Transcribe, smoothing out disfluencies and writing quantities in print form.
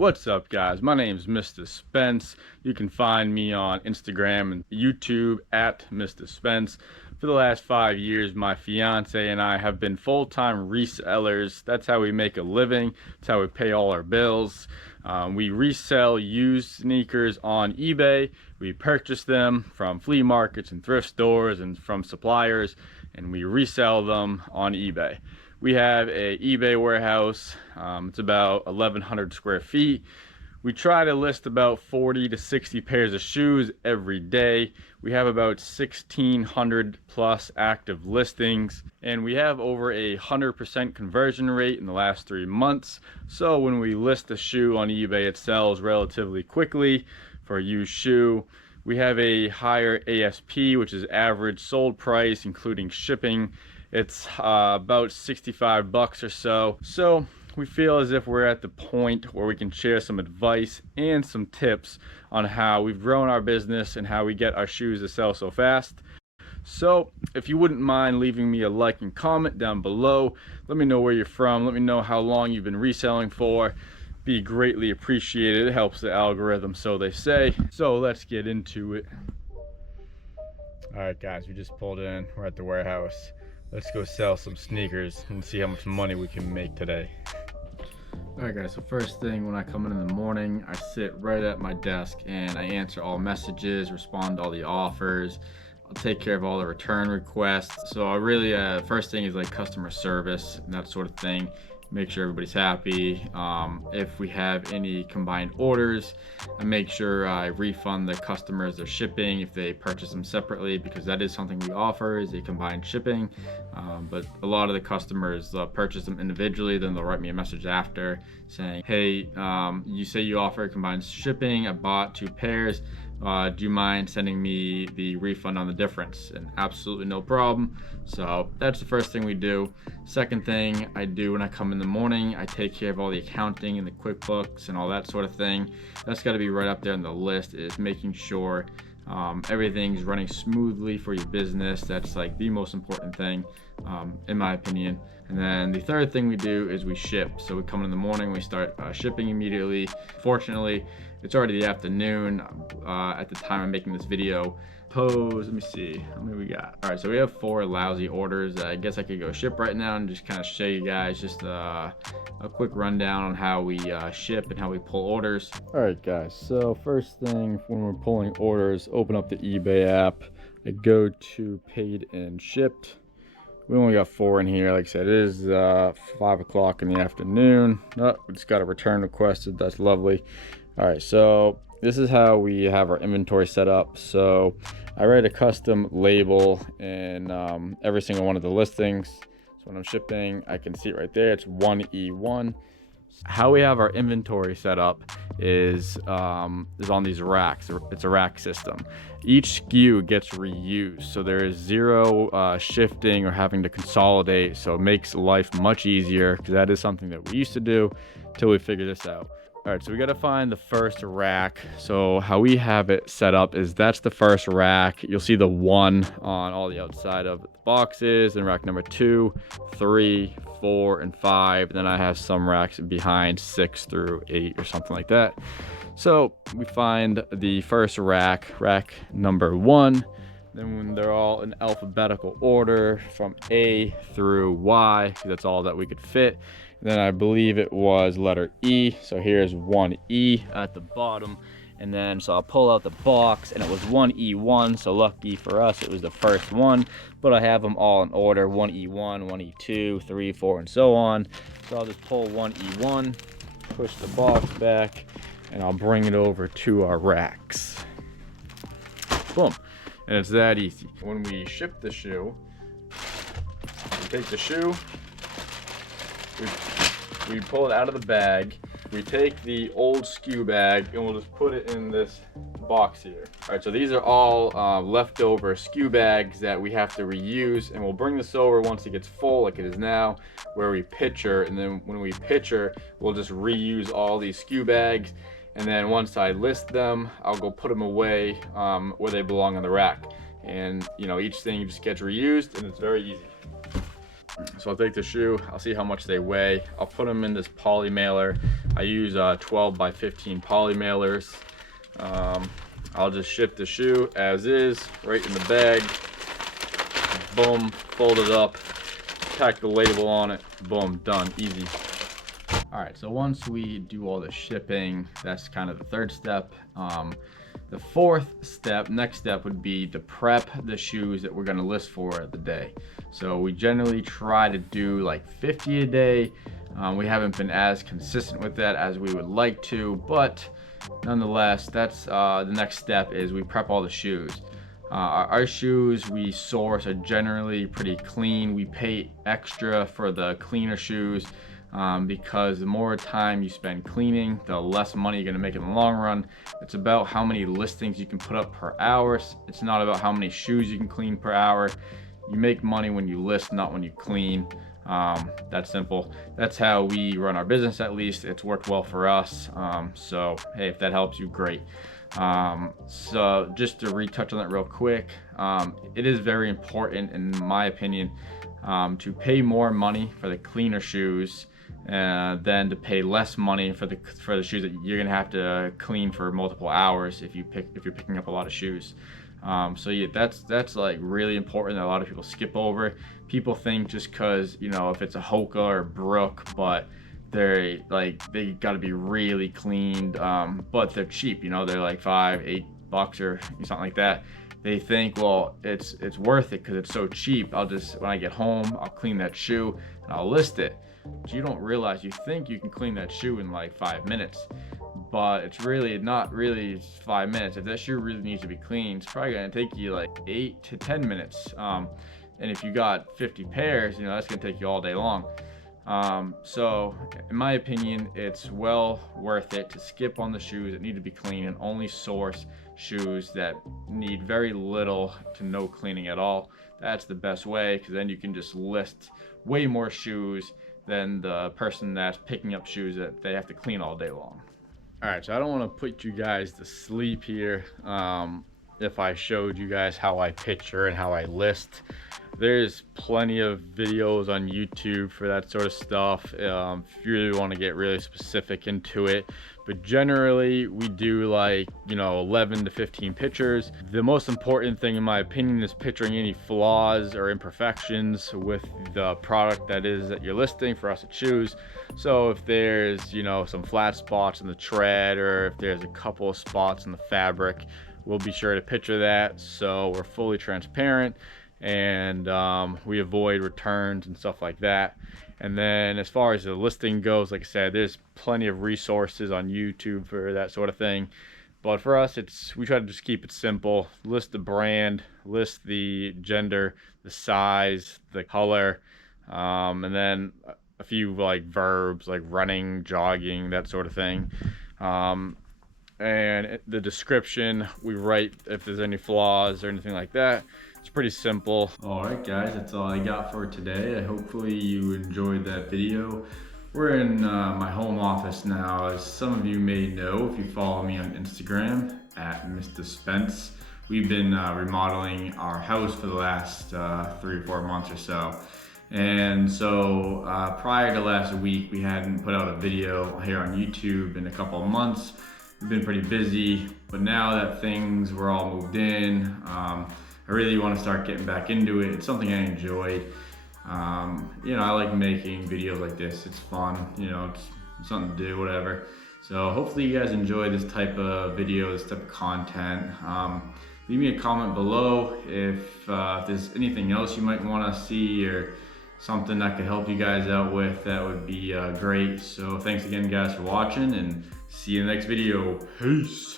What's up, guys? My name is Mr. Spence. You can find me on Instagram and YouTube at Mr. Spence. For the last 5 years, my fiance and I have been full-time resellers. That's how we make a living. That's how we pay all our bills. We resell used sneakers on eBay. We purchase them from flea markets and thrift stores and from suppliers, and we resell them on eBay. We have a eBay warehouse. It's about 1,100 square feet. We try to list about 40 to 60 pairs of shoes every day. We have about 1,600 plus active listings, and we have over 100% conversion rate in the last 3 months. So when we list a shoe on eBay, it sells relatively quickly for a used shoe. We have a higher ASP, which is average sold price, including shipping. It's about 65 bucks or so. So we feel as if we're at the point where we can share some advice and some tips on how we've grown our business and how we get our shoes to sell so fast. So if you wouldn't mind leaving me a like and comment down below, let me know where you're from, let me know how long you've been reselling for. Be greatly appreciated. It helps the algorithm, so they say. So let's get into it. All right, guys, we just pulled in. We're at the warehouse. Let's go sell some sneakers and see how much money we can make today. All right, guys, so first thing, when I come in the morning, I sit right at my desk and I answer all messages, respond to all the offers. I'll take care of all the return requests. So I really, first thing is like customer service and that sort of thing. Make sure everybody's happy. If we have any combined orders, I make sure I refund the customers their shipping if they purchase them separately, because that is something we offer, is a combined shipping. But a lot of the customers purchase them individually, then they'll write me a message after saying, hey, you say you offer combined shipping, I bought 2 pairs. Do you mind sending me the refund on the difference? And absolutely no problem. So that's the first thing we do. Second thing I do when I come in the morning, I take care of all the accounting and the QuickBooks and all that sort of thing. That's got to be right up there on the list, is making sure everything's running smoothly for your business. That's like the most important thing, in my opinion. And then the third thing we do is we ship. So we come in the morning, we start shipping immediately. Fortunately, it's already the afternoon at the time I'm making this video. Let me see, how many we got? All right, so we have 4 lousy orders. I guess I could go ship right now and just kind of show you guys just a quick rundown on how we ship and how we pull orders. All right, guys, so first thing when we're pulling orders, open up the eBay app. I go to paid and shipped. We only got 4 in here. Like I said, it is 5 o'clock in the afternoon. Oh, we just got a return requested. That's lovely. All right, so this is how we have our inventory set up. So I write a custom label in every single one of the listings. So when I'm shipping, I can see it right there. It's 1E1. How we have our inventory set up is on these racks. It's a rack system. Each SKU gets reused, so there is zero shifting or having to consolidate. So it makes life much easier, because that is something that we used to do until we figured this out. All right, so we got to find the first rack. So how we have it set up is that's the first rack. You'll see the 1 on all the outside of the boxes, and rack number 2, 3, 4, and 5. And then I have some racks behind 6 through 8 or something like that. So we find the first rack number 1. Then when they're all in alphabetical order from A through Y, because that's all that we could fit. Then I believe it was letter E, so here's 1E at the bottom. And then so I'll pull out the box, and it was 1E1, so lucky for us it was the first one. But I have them all in order, 1E1, 1E2, 3, 4, and so on. So I'll just pull 1E1, push the box back, and I'll bring it over to our racks. Boom. And it's that easy. When we ship the shoe, we take the shoe, we pull it out of the bag, we take the old SKU bag, and we'll just put it in this box here. All right, so these are all leftover SKU bags that we have to reuse, and we'll bring this over once it gets full, like it is now, where we picture, and then when we picture, we'll just reuse all these SKU bags. And then once I list them, I'll go put them away where they belong on the rack. And you know, each thing just gets reused, and it's very easy. So I'll take the shoe, I'll see how much they weigh. I'll put them in this poly mailer. I use 12 by 15 poly mailers. I'll just ship the shoe as is, right in the bag. Boom, fold it up, tack the label on it, boom, done, easy. All right, so once we do all the shipping, that's kind of the third step. The fourth step, next step would be to prep the shoes that we're gonna list for the day. So we generally try to do like 50 a day. We haven't been as consistent with that as we would like to, but nonetheless, that's the next step is we prep all the shoes. Our shoes we source are generally pretty clean. We pay extra for the cleaner shoes because the more time you spend cleaning, the less money you're gonna make in the long run. It's about how many listings you can put up per hour. It's not about how many shoes you can clean per hour. You make money when you list, not when you clean. That's simple. That's how we run our business, at least. It's worked well for us. So hey, if that helps you, great. So just to retouch on that real quick, it is very important in my opinion to pay more money for the cleaner shoes than to pay less money for the shoes that you're gonna have to clean for multiple hours if you're picking up a lot of shoes. So yeah, that's like really important that a lot of people skip over. People think just because, you know, if it's a Hoka or Brook, but they got to be really cleaned, but they're cheap, you know, they're like $5-8 or something like that. They think, well, it's worth it because it's so cheap. When I get home, I'll clean that shoe and I'll list it. But you don't realize, you think you can clean that shoe in like 5 minutes, but it's really not really 5 minutes. If that shoe really needs to be cleaned, it's probably gonna take you like 8 to 10 minutes. And if you got 50 pairs, you know, that's gonna take you all day long. So in my opinion, it's well worth it to skip on the shoes that need to be cleaned and only source shoes that need very little to no cleaning at all. That's the best way, because then you can just list way more shoes than the person that's picking up shoes that they have to clean all day long. All right, so I don't want to put you guys to sleep here. If I showed you guys how I picture and how I list, there's plenty of videos on YouTube for that sort of stuff if you really want to get really specific into it. But generally we do like, you know, 11 to 15 pictures. The most important thing in my opinion is picturing any flaws or imperfections with the product that you're listing for us to choose. So if there's, you know, some flat spots in the tread, or if there's a couple of spots in the fabric, we'll be sure to picture that so we're fully transparent and we avoid returns and stuff like that. And then as far as the listing goes, like I said, there's plenty of resources on YouTube for that sort of thing. But for us, we try to just keep it simple. List the brand, list the gender, the size, the color, and then a few like verbs like running, jogging, that sort of thing. And the description, we write if there's any flaws or anything like that. It's pretty simple. All right, guys, that's all I got for today. Hopefully you enjoyed that video. We're in my home office now, as some of you may know if you follow me on Instagram at Mr. Spence. We've been remodeling our house for the last 3 or 4 months or so. And so prior to last week, we hadn't put out a video here on YouTube in a couple of months. We've been pretty busy, but now that things were all moved in, I really want to start getting back into it. It's something I enjoy. You know, I like making videos like this. It's fun, you know, it's something to do, whatever. So hopefully you guys enjoy this type of video, this type of content. Leave me a comment below if there's anything else you might want to see or something that could help you guys out with. That would be great. So thanks again, guys, for watching, and see you in the next video. Peace.